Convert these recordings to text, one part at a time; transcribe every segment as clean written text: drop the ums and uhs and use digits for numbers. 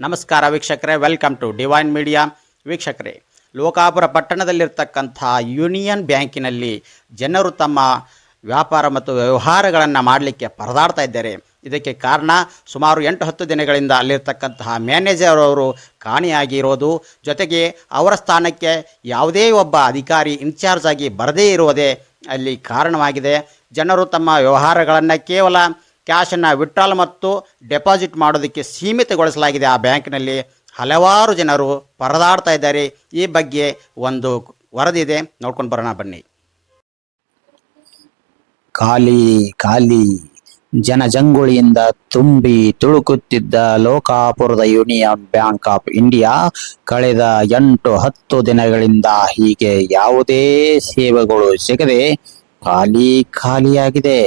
ನಮಸ್ಕಾರ ವೀಕ್ಷಕರೇ, welcome to divine media. ವೀಕ್ಷಕರೇ, ಲೋಕಾಪುರ ಪಟ್ಟಣದಲ್ಲಿರ್ತಕ್ಕಂಥ ಯೂನಿಯನ್ ಬ್ಯಾಂಕಿನಲ್ಲಿ ಜನರು ತಮ್ಮ ವ್ಯಾಪಾರ ಮತ್ತು ವ್ಯವಹಾರಗಳನ್ನು ಮಾಡಲಿಕ್ಕೆ ಪರದಾಡ್ತಾ ಇದ್ದಾರೆ. ಇದಕ್ಕೆ ಕಾರಣ ಸುಮಾರು 8-10 ದಿನಗಳಿಂದ ಅಲ್ಲಿರ್ತಕ್ಕಂತಹ ಮ್ಯಾನೇಜರ್ ಅವರು ಕಾಣೆಯಾಗಿರೋದು, ಜೊತೆಗೆ ಅವರ ಸ್ಥಾನಕ್ಕೆ ಯಾವುದೇ ಒಬ್ಬ ಅಧಿಕಾರಿ ಇನ್ಚಾರ್ಜ್ ಆಗಿ ಬರದೇ ಇರುವುದೇ ಅಲ್ಲಿ ಕಾರಣವಾಗಿದೆ. ಜನರು ತಮ್ಮ ವ್ಯವಹಾರಗಳನ್ನು ಕೇವಲ ಕ್ಯಾಶನ್ನು ವಿತ್ಡ್ರಾಲ್ ಮತ್ತು ಡೆಪಾಸಿಟ್ ಮಾಡೋದಕ್ಕೆ ಸೀಮಿತಗೊಳಿಸಲಾಗಿದೆ. ಆ ಬ್ಯಾಂಕ್ನಲ್ಲಿ ಹಲವಾರು ಜನರು ಪರದಾಡ್ತಾ ಇದ್ದಾರೆ. ಈ ಬಗ್ಗೆ ಒಂದು ವರದಿ ಇದೆ, ನೋಡ್ಕೊಂಡು ಬರೋಣ ಬನ್ನಿ. ಖಾಲಿ ಖಾಲಿ ಜನಜಂಗುಳಿಯಿಂದ ತುಂಬಿ ತುಳುಕುತ್ತಿದ್ದ ಲೋಕಾಪುರದ ಯೂನಿಯನ್ ಬ್ಯಾಂಕ್ ಆಫ್ ಇಂಡಿಯಾ ಕಳೆದ 8-10 ದಿನಗಳಿಂದ ಹೀಗೆ ಯಾವುದೇ ಸೇವೆಗಳು ಸಿಗದೆ ಖಾಲಿ ಖಾಲಿಯಾಗಿದೆ.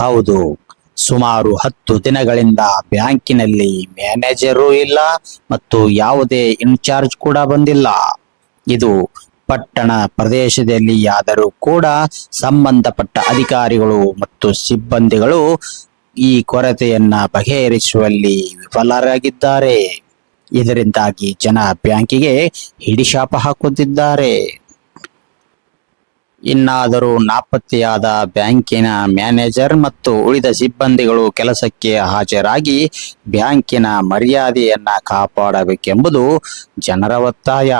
ಹೌದು, ಸುಮಾರು 10 ದಿನಗಳಿಂದ ಬ್ಯಾಂಕಿನಲ್ಲಿ ಮ್ಯಾನೇಜರು ಇಲ್ಲ ಮತ್ತು ಯಾವುದೇ ಇನ್ಚಾರ್ಜ್ ಕೂಡ ಬಂದಿಲ್ಲ. ಇದು ಪಟ್ಟಣ ಪ್ರದೇಶದಲ್ಲಿಯಾದರೂ ಕೂಡ ಸಂಬಂಧಪಟ್ಟ ಅಧಿಕಾರಿಗಳು ಮತ್ತು ಸಿಬ್ಬಂದಿಗಳು ಈ ಕೊರತೆಯನ್ನ ಬಗೆಹರಿಸುವಲ್ಲಿ ವಿಫಲರಾಗಿದ್ದಾರೆ. ಇದರಿಂದಾಗಿ ಜನ ಬ್ಯಾಂಕಿಗೆ ಹಿಡಿಶಾಪ ಹಾಕುತ್ತಿದ್ದಾರೆ. ಇನ್ನಾದರೂ ನಾಪತ್ತೆಯಾದ ಬ್ಯಾಂಕಿನ ಮ್ಯಾನೇಜರ್ ಮತ್ತು ಉಳಿದ ಸಿಬ್ಬಂದಿಗಳು ಕೆಲಸಕ್ಕೆ ಹಾಜರಾಗಿ ಬ್ಯಾಂಕಿನ ಮರ್ಯಾದೆಯನ್ನ ಕಾಪಾಡಬೇಕೆಂಬುದು ಜನರ ಒತ್ತಾಯ.